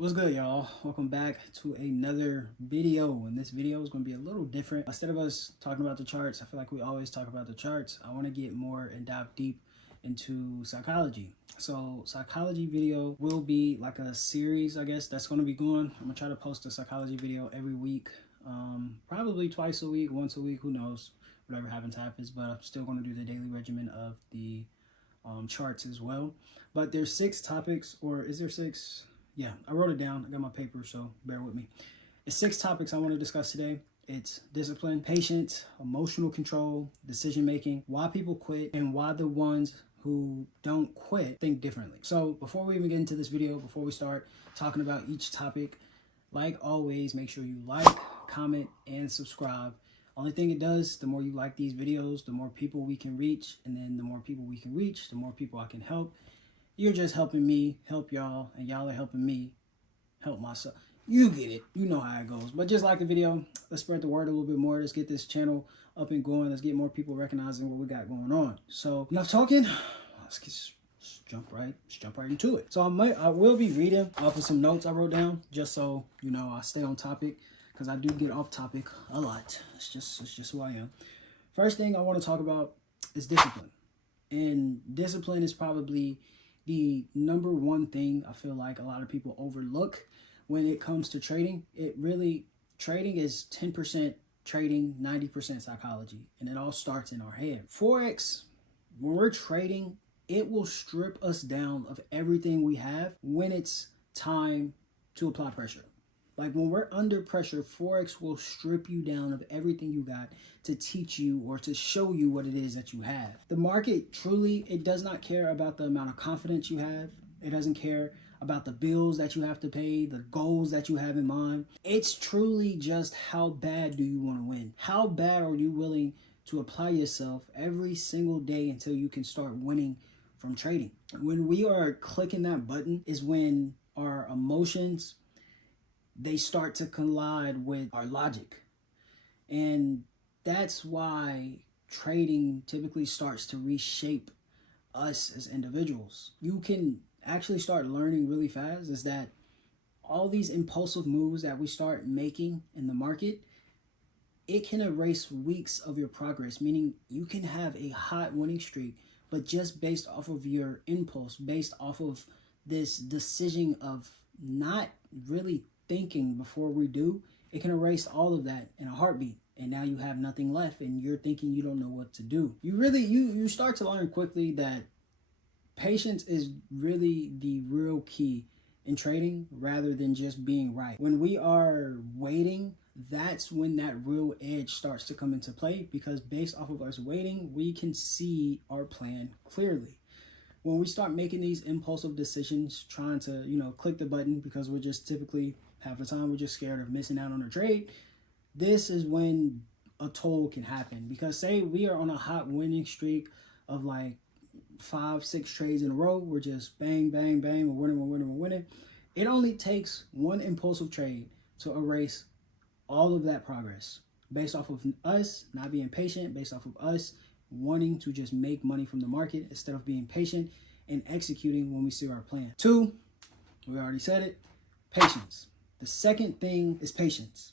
What's good, y'all? Welcome back to another video. And this video is going to be a little different. Instead of us talking about the charts, I feel like we always talk about the charts. I want to get more and dive deep into psychology. So psychology video will be like a series, I guess, that's going to be going. I'm going to try to post a psychology video every week, probably twice a week, once a week, who knows. Whatever happens, but I'm still going to do the daily regimen of the charts as well. But there's 6 topics, or is there 6? Yeah, I wrote it down. I got my paper, so bear with me. It's 6 topics I want to discuss today. It's discipline, patience, emotional control, decision making, why people quit, and why the ones who don't quit think differently. So before we even get into this video, before we start talking about each topic, like always, make sure you like, comment, and subscribe. Only thing it does, the more you like these videos, the more people we can reach, and then the more people we can reach, the more people I can help. You're just helping me help y'all, and y'all are helping me help myself. You get it. You know how it goes. But just like the video, let's spread the word a little bit more. Let's get this channel up and going. Let's get more people recognizing what we got going on. So enough talking. Let's jump right into it. So I will be reading off of some notes I wrote down, just so you know I stay on topic, because I do get off topic a lot. It's just who I am. First thing I want to talk about is discipline. And discipline is probably the number one thing I feel like a lot of people overlook when it comes to trading. Trading is 10% trading, 90% psychology, and it all starts in our head. Forex, when we're trading, it will strip us down of everything we have when it's time to apply pressure. Like when we're under pressure, Forex will strip you down of everything you got to teach you or to show you what it is that you have. The market truly, it does not care about the amount of confidence you have. It doesn't care about the bills that you have to pay, the goals that you have in mind. It's truly just how bad do you want to win? How bad are you willing to apply yourself every single day until you can start winning from trading? When we are clicking that button is when our emotions, they start to collide with our logic. And that's why trading typically starts to reshape us as individuals. You can actually start learning really fast is that all these impulsive moves that we start making in the market, it can erase weeks of your progress, meaning you can have a hot winning streak, but just based off of your impulse, based off of this decision of not really thinking before we do, it can erase all of that in a heartbeat. And now you have nothing left and you're thinking you don't know what to do. You start to learn quickly that patience is really the real key in trading rather than just being right. When we are waiting, that's when that real edge starts to come into play, because based off of us waiting, we can see our plan clearly. When we start making these impulsive decisions, trying to, click the button because we're just typically, half the time, we're just scared of missing out on a trade. This is when a toll can happen, because say we are on a hot winning streak of like 5-6 trades in a row. We're just bang, bang, bang. We're winning. It only takes one impulsive trade to erase all of that progress based off of us not being patient, based off of us wanting to just make money from the market instead of being patient and executing when we see our plan. 2, we already said it, patience. The second thing is patience.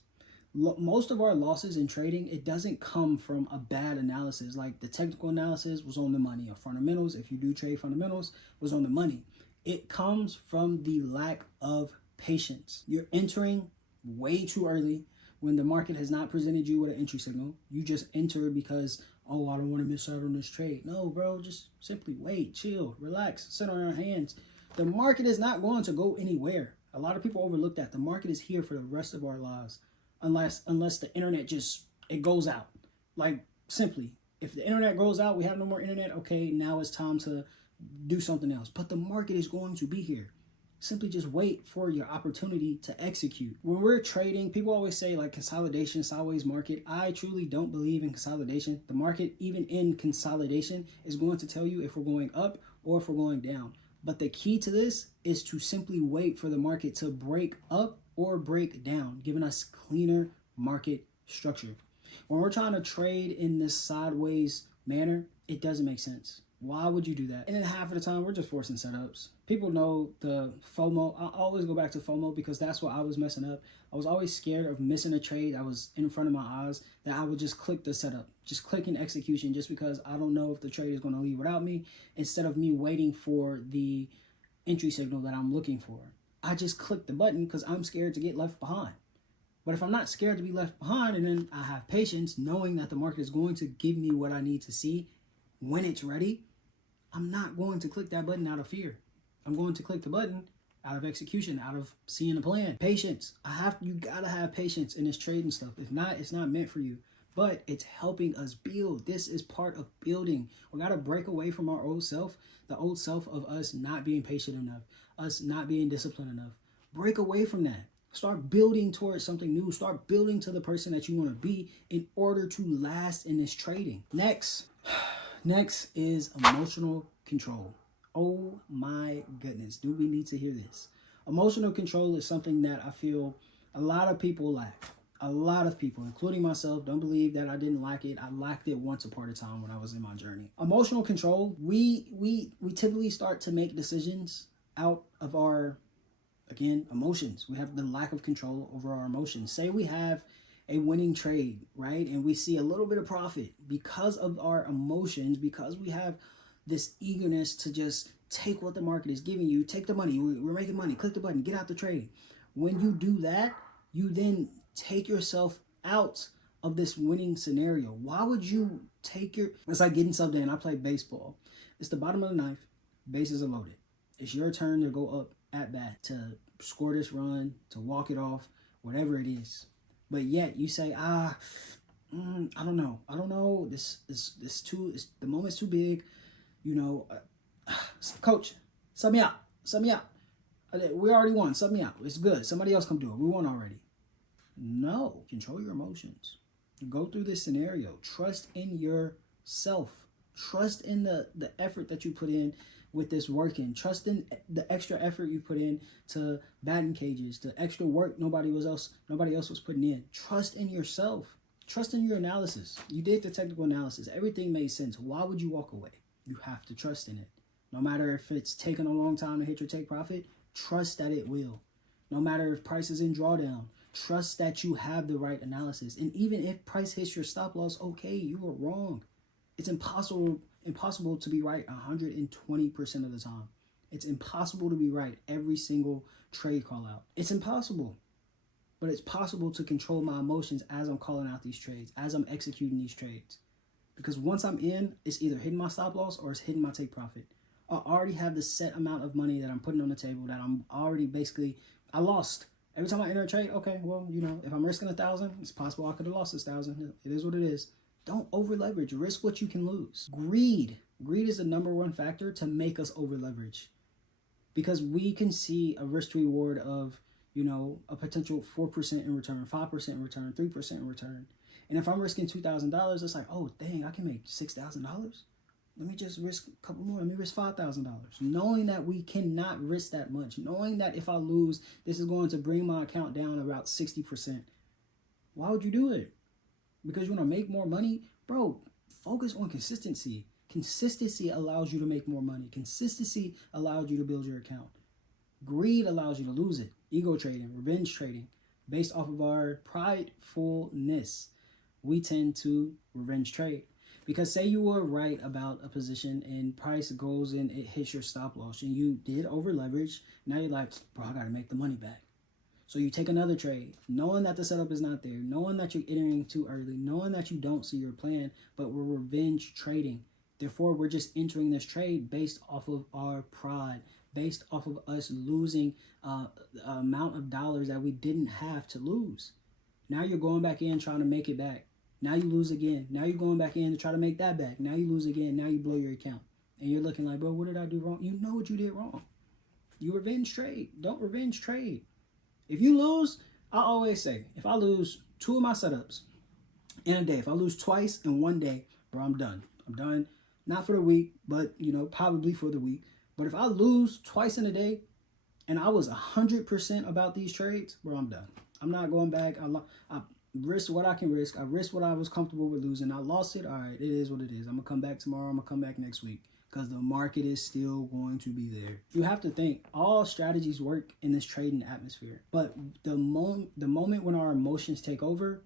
Most of our losses in trading, it doesn't come from a bad analysis. Like the technical analysis was on the money, or fundamentals, if you do trade fundamentals, was on the money. It comes from the lack of patience. You're entering way too early when the market has not presented you with an entry signal. You just enter because, oh, I don't want to miss out on this trade. No, bro, just simply wait, chill, relax, sit on your hands. The market is not going to go anywhere. A lot of people overlook that. The market is here for the rest of our lives. Unless the internet it goes out. Like, simply, if the internet goes out, we have no more internet, okay, now it's time to do something else. But the market is going to be here. Simply just wait for your opportunity to execute. When we're trading, people always say like consolidation, sideways market. I truly don't believe in consolidation. The market, even in consolidation, is going to tell you if we're going up or if we're going down. But the key to this is to simply wait for the market to break up or break down, giving us cleaner market structure. When we're trying to trade in this sideways manner, it doesn't make sense. Why would you do that? And then half of the time, we're just forcing setups. People know the FOMO. I always go back to FOMO because that's what I was messing up. I was always scared of missing a trade that was in front of my eyes, that I would just click the setup, just clicking execution, just because I don't know if the trade is going to leave without me, instead of me waiting for the entry signal that I'm looking for. I just click the button because I'm scared to get left behind. But if I'm not scared to be left behind, and then I have patience knowing that the market is going to give me what I need to see when it's ready, I'm not going to click that button out of fear. I'm going to click the button out of execution, out of seeing a plan. Patience. You gotta have patience in this trading stuff. If not, it's not meant for you. But it's helping us build. This is part of building. We gotta break away from our old self, the old self of us not being patient enough, us not being disciplined enough. Break away from that. Start building towards something new. Start building to the person that you want to be in order to last in this trading. Next is emotional control. Oh my goodness, do we need to hear this? Emotional control is something that I feel a lot of people lack. A lot of people, including myself, don't believe that I didn't lack it. I lacked it once upon a time when I was in my journey. Emotional control, we typically start to make decisions out of our, again, emotions. We have the lack of control over our emotions. Say we have a winning trade, right? And we see a little bit of profit because of our emotions, because we have this eagerness to just take what the market is giving you, take the money, we're making money, click the button, get out the trade. When you do that, you then take yourself out of this winning scenario. Why would you it's like getting subbed in. I play baseball. It's the bottom of the ninth, bases are loaded. It's your turn to go up at bat, to score this run, to walk it off, whatever it is. But yet you say, I don't know. The moment's too big. Coach, sub me out. We already won. Sub me out. It's good. Somebody else come do it. We won already. No, control your emotions. Go through this scenario. Trust in yourself. Trust in the effort that you put in with this working. Trust in the extra effort you put in to batting cages, the extra work nobody else was putting in. Trust in yourself. Trust in your analysis. You did the technical analysis. Everything made sense. Why would you walk away? You have to trust in it. No matter if it's taken a long time to hit your take profit, trust that it will. No matter if price is in drawdown, trust that you have the right analysis. And even if price hits your stop loss, okay, you were wrong. It's impossible to be right 120% of the time. It's impossible to be right every single trade call out. It's impossible. But it's possible to control my emotions as I'm calling out these trades, as I'm executing these trades. Because once I'm in, it's either hitting my stop loss or it's hitting my take profit. I already have the set amount of money that I'm putting on the table that I'm already I lost. Every time I enter a trade, okay, well, if I'm risking 1,000, it's possible I could have lost 1,000. It is what it is. Don't over leverage. Risk what you can lose. Greed is the number one factor to make us over leverage, because we can see a risk to reward of, a potential 4% in return, 5% in return, 3% in return. And if I'm risking $2,000, it's like, oh, dang, I can make $6,000. Let me just risk a couple more. Let me risk $5,000. Knowing that we cannot risk that much. Knowing that if I lose, this is going to bring my account down about 60%. Why would you do it? Because you want to make more money? Bro, focus on consistency. Consistency allows you to make more money. Consistency allows you to build your account. Greed allows you to lose it. Ego trading, revenge trading, based off of our pridefulness, we tend to revenge trade. Because say you were right about a position and price goes and it hits your stop loss and you did over leverage. Now you're like, bro, I got to make the money back. So you take another trade, knowing that the setup is not there, knowing that you're entering too early, knowing that you don't see your plan, but we're revenge trading. Therefore, we're just entering this trade based off of our pride, based off of us losing the amount of dollars that we didn't have to lose. Now you're going back in trying to make it back. Now you lose again. Now you're going back in to try to make that back. Now you lose again. Now you blow your account. And you're looking like, bro, what did I do wrong? You know what you did wrong. You revenge trade. Don't revenge trade. If you lose, I always say, if I lose 2 of my setups in a day, if I lose twice in one day, bro, I'm done. I'm done. Not for the week, but, probably for the week. But if I lose twice in a day and I was 100% about these trades, bro, I'm done. I'm not going back. I risk what I can risk. I risk what I was comfortable with losing. I lost it. All right, it is what it is. I'm going to come back tomorrow. I'm going to come back next week. because the market is still going to be there. You have to think all strategies work in this trading atmosphere, but the moment when our emotions take over,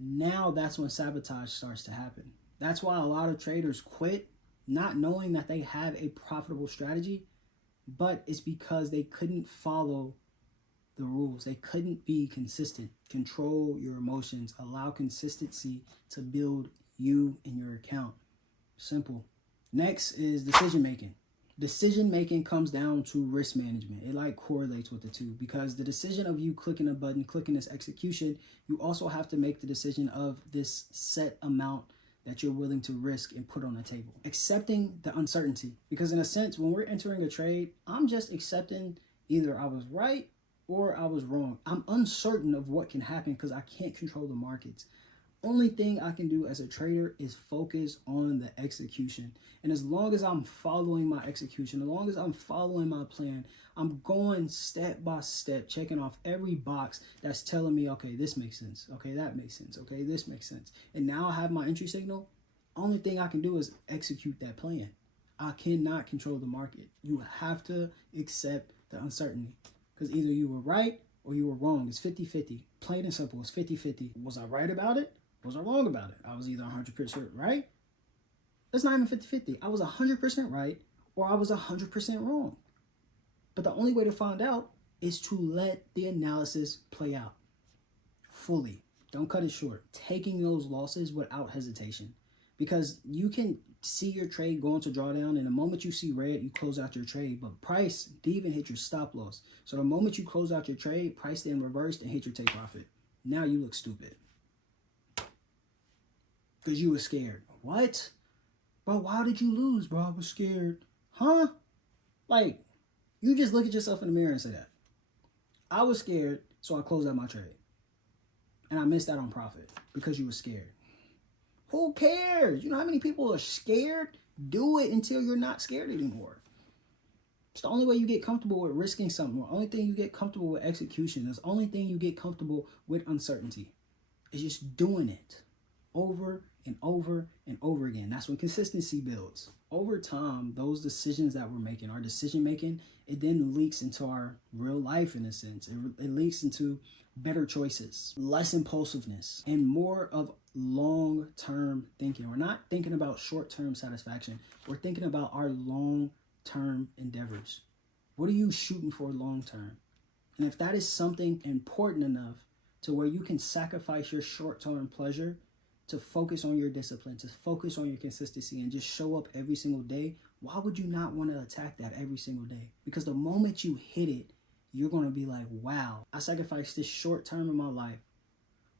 now that's when sabotage starts to happen. That's why a lot of traders quit, not knowing that they have a profitable strategy, but it's because they couldn't follow the rules. They couldn't be consistent. Control your emotions. Allow consistency to build you and your account. Simple. Next is decision making. Decision making comes down to risk management. It like correlates with the two, because the decision of you clicking a button, clicking this execution, you also have to make the decision of this set amount that you're willing to risk and put on the table. Accepting the uncertainty, because in a sense, when we're entering a trade, I'm just accepting either I was right or I was wrong. I'm uncertain of what can happen because I can't control the markets. Only thing I can do as a trader is focus on the execution. And as long as I'm following my execution, as long as I'm following my plan, I'm going step by step, checking off every box that's telling me, okay, this makes sense. Okay, that makes sense. Okay, this makes sense. And now I have my entry signal. Only thing I can do is execute that plan. I cannot control the market. You have to accept the uncertainty, because either you were right or you were wrong. It's 50-50. Plain and simple. It's 50-50. Was I right about it? Was I wrong about it? I was either 100% right. It's not even 50-50. I was 100% right or I was 100% wrong. But the only way to find out is to let the analysis play out fully. Don't cut it short. Taking those losses without hesitation, because you can see your trade going to drawdown, and the moment you see red, you close out your trade. But price didn't even hit your stop loss. So the moment you close out your trade, price then reversed and hit your take profit. Now you look stupid, because you were scared. What? Bro, why did you lose, bro? I was scared. Huh? Like, you just look at yourself in the mirror and say that. I was scared, so I closed out my trade. And I missed out on profit because you were scared. Who cares? You know how many people are scared? Do it until you're not scared anymore. It's the only way you get comfortable with risking something. The only thing you get comfortable with execution. It's the only thing you get comfortable with uncertainty. It's just doing it over and over and over again. That's when consistency builds. Over time, those decisions that we're making, our decision making, it then leaks into our real life in a sense. It leaks into better choices, less impulsiveness, and more of long-term thinking. We're not thinking about short-term satisfaction. We're thinking about our long-term endeavors. What are you shooting for long-term? And if that is something important enough to where you can sacrifice your short-term pleasure to focus on your discipline, to focus on your consistency, and just show up every single day, why would you not want to attack that every single day? Because the moment you hit it, you're going to be like, wow, I sacrificed this short term in my life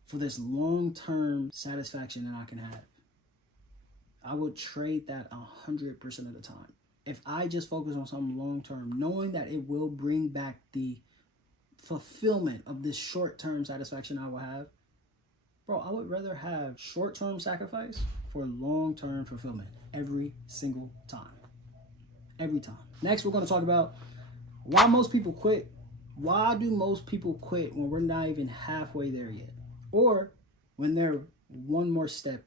for this long-term satisfaction that I can have. I would trade that 100% of the time. If I just focus on something long-term, knowing that it will bring back the fulfillment of this short-term satisfaction I will have, bro, I would rather have short-term sacrifice for long-term fulfillment every single time. Every time. Next, we're going to talk about why most people quit. Why do most people quit when we're not even halfway there yet? Or when they're one more step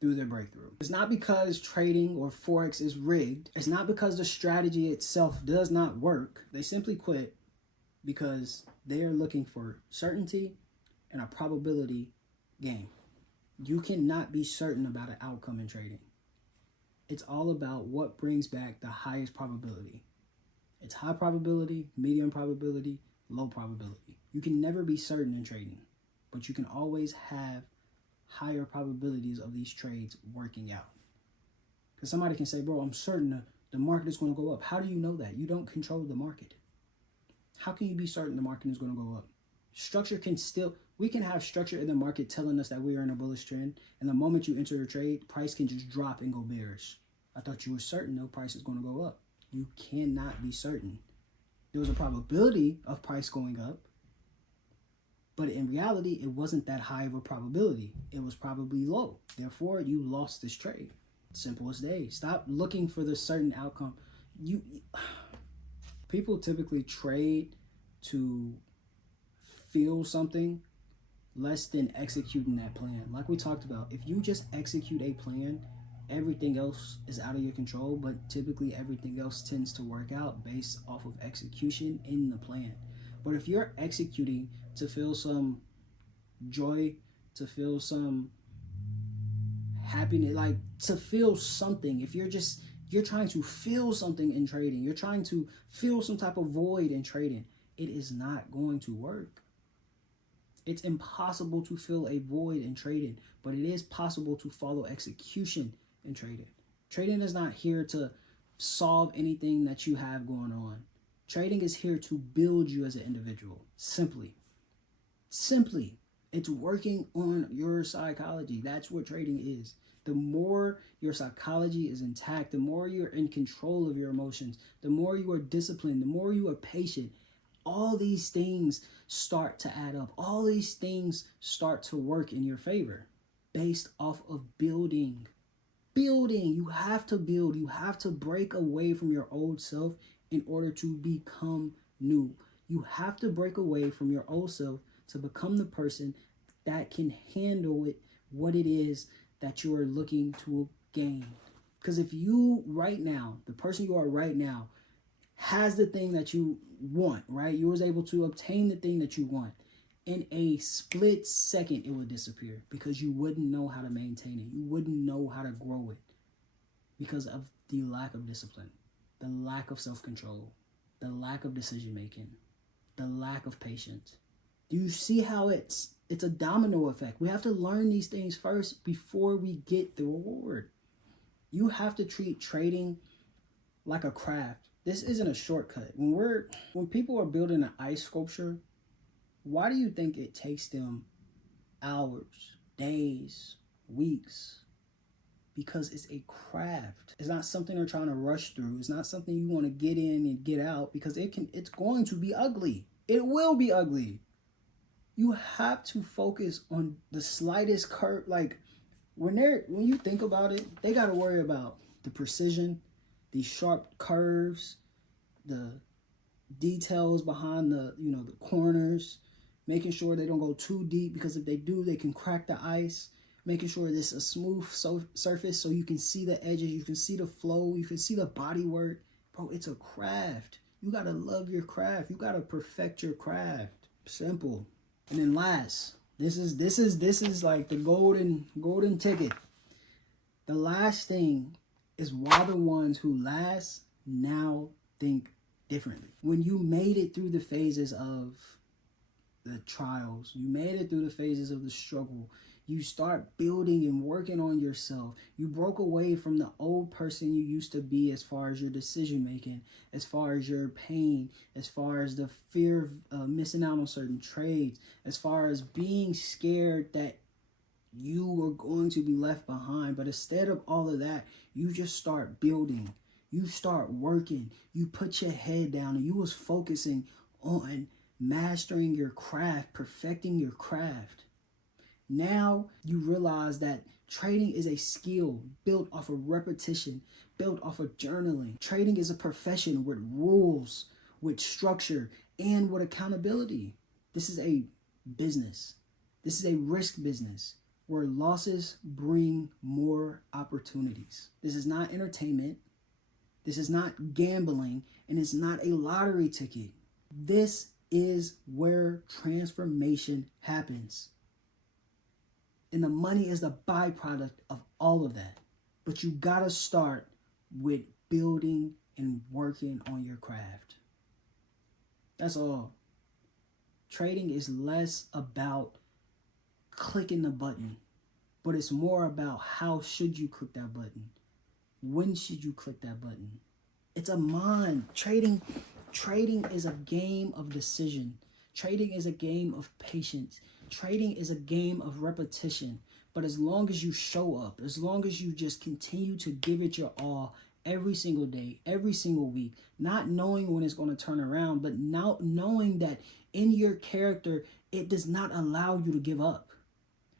through their breakthrough? It's not because trading or Forex is rigged. It's not because the strategy itself does not work. They simply quit because they are looking for certainty and a probability game. You cannot be certain about an outcome in trading. It's all about what brings back the highest probability. It's high probability, medium probability, low probability. You can never be certain in trading, but you can always have higher probabilities of these trades working out. Because somebody can say, bro, I'm certain the market is going to go up. How do you know that? You don't control the market. How can you be certain the market is going to go up? Structure can still, we can have structure in the market telling us that we are in a bullish trend, and the moment you enter a trade, price can just drop and go bearish. I thought you were certain no price is going to go up. You cannot be certain. There was a probability of price going up, but in reality, it wasn't that high of a probability. It was probably low. Therefore, you lost this trade. Simple as day. Stop looking for the certain outcome. People typically trade to feel something less than executing that plan. Like we talked about, if you just execute a plan, everything else is out of your control, but typically everything else tends to work out based off of execution in the plan. But if you're executing to feel some joy, to feel some happiness, like to feel something, if you're trying to feel something in trading, you're trying to feel some type of void in trading, it is not going to work. It's impossible to fill a void in trading, but it is possible to follow execution in trading. Trading is not here to solve anything that you have going on. Trading is here to build you as an individual. Simply. It's working on your psychology. That's what trading is. The more your psychology is intact, the more you're in control of your emotions, the more you are disciplined, the more you are patient, all these things start to add up. All these things start to work in your favor based off of building. You have to build. You have to break away from your old self in order to become new. You have to break away from your old self to become the person that can handle it, what it is that you are looking to gain. Because if you right now, the person you are right now, has the thing that you want, right? You was able to obtain the thing that you want. In a split second, it would disappear because you wouldn't know how to maintain it. You wouldn't know how to grow it because of the lack of discipline, the lack of self-control, the lack of decision-making, the lack of patience. Do you see how it's a domino effect? We have to learn these things first before we get the reward. You have to treat trading like a craft. This isn't a shortcut. When people are building an ice sculpture, why do you think it takes them hours, days, weeks? Because it's a craft. It's not something they're trying to rush through. It's not something you want to get in and get out because it's going to be ugly. It will be ugly. You have to focus on the slightest curve. Like when you think about it, they got to worry about the precision, these sharp curves, the details behind the corners, making sure they don't go too deep because if they do, they can crack the ice, making sure this is a smooth surface so you can see the edges, you can see the flow, you can see the body work. Bro, it's a craft. You got to love your craft. You got to perfect your craft. Simple. And then last, this is like the golden ticket. The last thing is why the ones who last now think differently. When you made it through the phases of the trials, you made it through the phases of the struggle, you start building and working on yourself. You broke away from the old person you used to be as far as your decision making, as far as your pain, as far as the fear of missing out on certain trades, as far as being scared that you were going to be left behind. But instead of all of that, you just start building. You start working. You put your head down and you was focusing on mastering your craft, perfecting your craft. Now you realize that trading is a skill built off of repetition, built off of journaling. Trading is a profession with rules, with structure, and with accountability. This is a business. This is a risk business where losses bring more opportunities. This is not entertainment. This is not gambling, and it's not a lottery ticket. This is where transformation happens. And the money is the byproduct of all of that. But you gotta start with building and working on your craft. That's all. Trading is less about clicking the button, but it's more about how should you click that button? When should you click that button? It's a mind. Trading is a game of decision. Trading is a game of patience. Trading is a game of repetition. But as long as you show up, as long as you just continue to give it your all every single day, every single week, not knowing when it's going to turn around, but now knowing that in your character, it does not allow you to give up.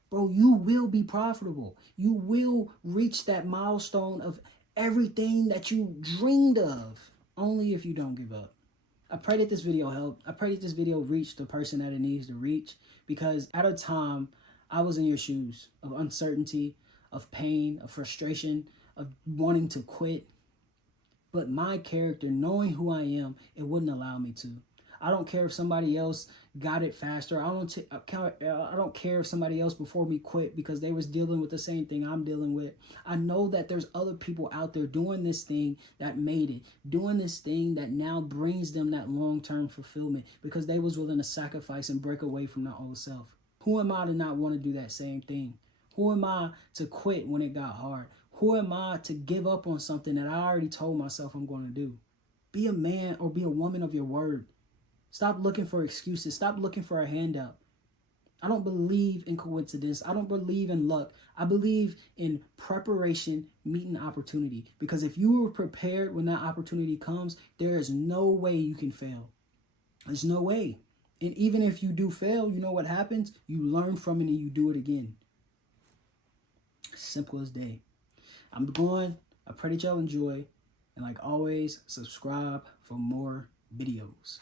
Bro, you will be profitable. You will reach that milestone of everything that you dreamed of, only if you don't give up. I pray that this video helped. I pray that this video reached the person that it needs to reach, because at a time I was in your shoes of uncertainty, of pain, of frustration, of wanting to quit. But my character, knowing who I am, it wouldn't allow me to. I don't care if somebody else got it faster. I don't care if somebody else before me quit because they was dealing with the same thing I'm dealing with. I know that there's other people out there doing this thing that made it, doing this thing that now brings them that long-term fulfillment because they was willing to sacrifice and break away from their old self. Who am I to not want to do that same thing? Who am I to quit when it got hard? Who am I to give up on something that I already told myself I'm going to do? Be a man or be a woman of your word. Stop looking for excuses. Stop looking for a handout. I don't believe in coincidence. I don't believe in luck. I believe in preparation meeting opportunity. Because if you were prepared when that opportunity comes, there is no way you can fail. There's no way. And even if you do fail, you know what happens? You learn from it and you do it again. Simple as day. I'm going. I pray that y'all enjoy. And like always, subscribe for more videos.